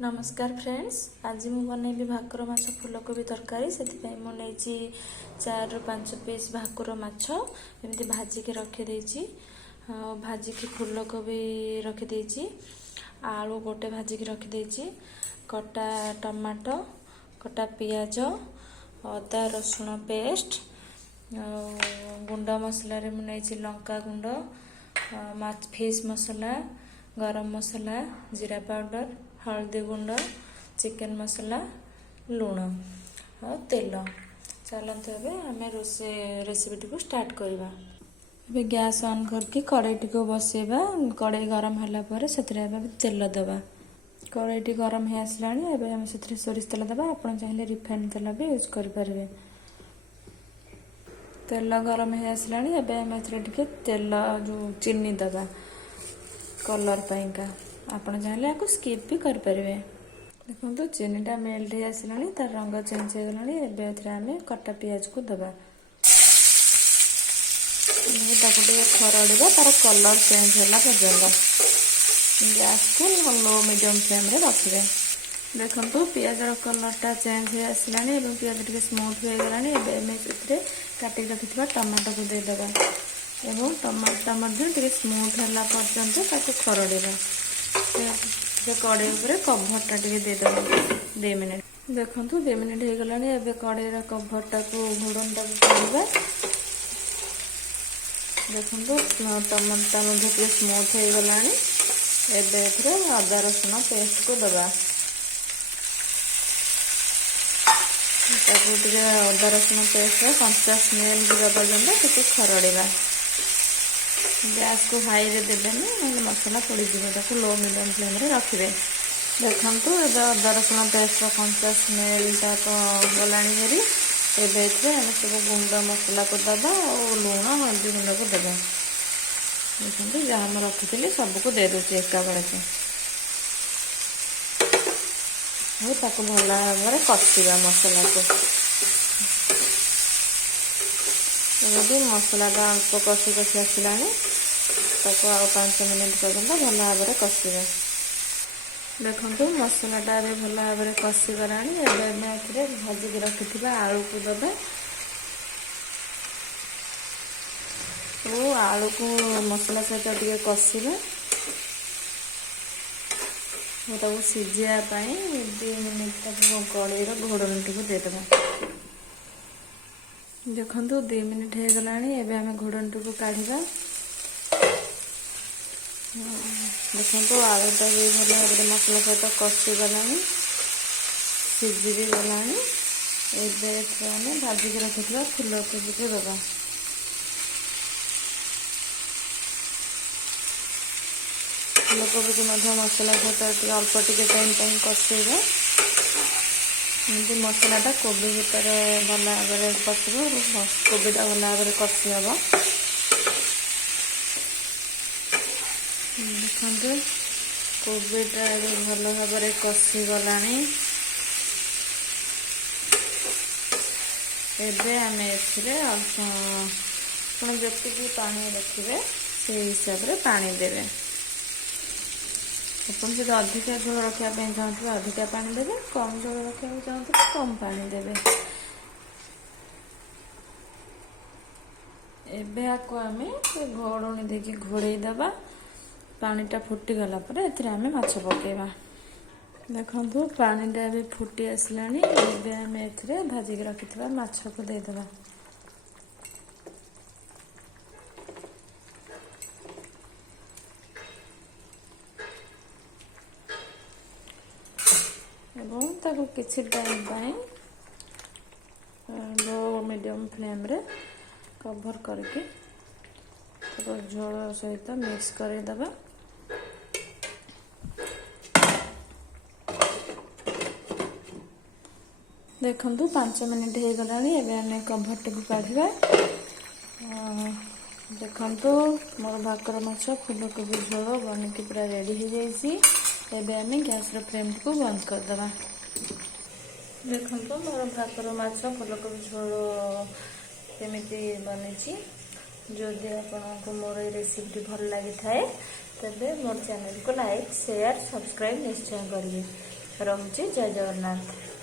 नमस्कार फ्रेंड्स, आज मु बनैली भाकुर माछ फूलकोबी तरकारी। से मुझे 4 ରୁ 5 पीस भाकुर माछ एमती भाजिकी रखीदे, भाजिकी फूलकोबी रखीदे, आलू गोटे भाजिकी रखीदे, कटा टमाटो, कटा पियाज, अदा रसुण पेस्ट, गुंड मसला मुझे लंका गुंड, फिश मसला, गरम मसला, जीरा पाउडर, हल्दी गुंड, चिकन मसला, लुण और तेल। चलते आम रेसिपी को स्टार्ट करवा। गैस ऑन करके कड़ाई को बसेबा। कड़ाई गरम है से तेल दबा। कड़ाई गरम हो आसला से सोरिष तेल दबा। आप चाहिए रिफाइंड तेल भी यूज करें। तेल गरम हो आसला तेल जो चीनी दबा कलर पाइंका। आप चाहिए आपको स्किप भी करें। देखो चीनीटा मेल्ट हो आसला तार रंग चेंज हो गला। आम कटा पियाज को दबा। खरड़ा तार कलर चेंज है पर्यटन गैस को लो मीडियम फ्लेम रे रखिए। देखो पियाज कलरटा चेंज हो आसला। पियाज टे स्मूथ हो गला। काटिक रखी टमाटो को देदेबा। टमाटो टे स्मूथ है पर्यटन खरड़ा। कड़े कभरटा देदेबा 2 मिनट। देखो 2 मिनट हो गला। कड़े कभरटा को घोड़नटा को देखो टमाटो स्मूथ हो गला। अदा रसुण पेस्ट को दबा। अदा रसुण पेस्ट कंचा स्मेल जावा पर्यटन खरड़ा। गैस को हाई रे देवेनि मसला पड़ीजी। लो मीडियम फ्लेम रे रखिए। देखो अदा रसुण पेस्ट कंचा स्मेल गला। आम सब गुंड मसला को दबा और लुण हल्दी गुंड को दबा। देखो जहाँ रखी सबको दे दूसरी एका बेलके। भल भाव कषा मसला को। भी मसलाटा अल्प कषि कषि आसला। 5 मिनट पर्यटन भल भाव कषा। देखो मसलाटा भल भाव कषि गला। भाजिकी रखी आलू को दबा। आलू को मसला सहित टे कषा। सीझापी 2 मिनट कड़े घोड़नी को देदेबा। देखो 2 मिनट हो गला। आम घोड़नी को काढ़ा। देखो आलूटा भी भल भाव मसला सहित कषि गला। सीझी भी गला। भाजिकी रखी फूलकोबी को दबा। फूलकोबी को मसला सहित अल्प टिके टाइम कषेगा। मसलाटा कोबी भीतर भल भाव कषिब। कोबीटा भल भाव कषि हम। देखो कोबीटा भल भाव कषि गला। आम जी पानी रखिए से हिसाब से पानी देवे। अपन जो अधिका झोल रखापी चाहते अधिका पानी देवे। कम झोल रखा चाहते कम पानी देवे। एबे आको आम घोड़नी देखिए घोड़े दबा। पानीटा फुटी गला पर आम माछ पकेबा। देखो पानीटा भी फुटी आसला। आम भाजिकी रखी माछ को देदेबा। किसी टाइम लो मीडियम फ्लेम रे कवर करके झोल सहित मिक्स करदेबा। देखो 5 मिनट हो गला। आम कभरटी को काढ़ा। देखो मोर भाकुर माछ फूलकोबी झोल बनिकी पूरा रेडी हो जाइए। आम गैस फ्लेम को बंद करदे। देखो मोर भाकुर माछ फूलकोबी झोल केमिति बनी। जदि आपको मोर रेसिपी भल लगी थाए तेरे मोर चैनल को लाइक शेयर सब्सक्राइब निश्चय करिए। ରହୁଛି। ଜୟ ଜଗନ୍ନାଥ।